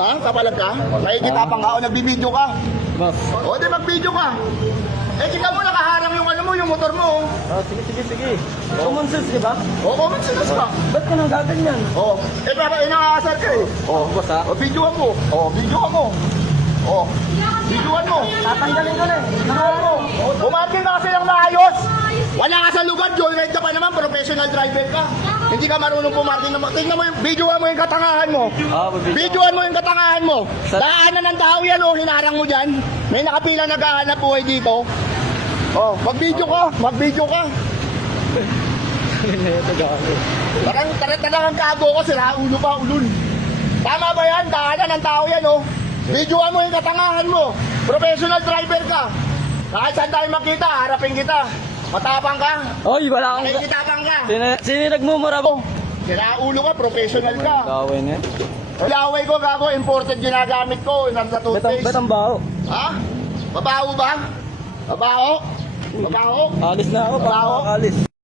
Ha? Kapalag ka? Nakikitapang ka o nagbibideo ka? Boss. O, di mag-video ka. Eh, tingnan mo, nakaharang yung ano mo, yung motor mo. Oh, sige. Common sense, di ba? O, common sense ka. Ba't ka nang gaganyan? O, eh, para inaasar ka eh. Oh, boss ha? O, videoan mo. O, videoan mo. O, videoan mo. Tatanggalin ko na eh. Videoan mo. Bumarking ka kasi ng maayos. Wala ka sa lugar, joyride ka pa naman, professional driver ka. Hindi ka marunong pumarking naman. Tingnan mo yung, videoan mo yung katangahan mo. Videoan mo yung katangahan mo. Daanan ng tao yan o, hinarang mo dyan. May nakapila naghahanap buhay dito. Oh, mag-video ka. Talagang kago ko, sira ulo pa, ulul. Tama ba yan? Daanan ng tao yan o. Videoan mo yung katangahan mo. Professional driver ka. Kahit saan tayo makita, harapin kita. Matapang ka. Oy, wala akong... Nakikitapang ka. Sino nagmumura po? Sira ulo ka, professional ka. Gawin eh. Laway ko, gago, imported ginagamit ko. Nasa toothpaste. Bet ang baho. Ha? Babaho ba? Babaho? Babaho? Alis na ako, Baho? baka alis.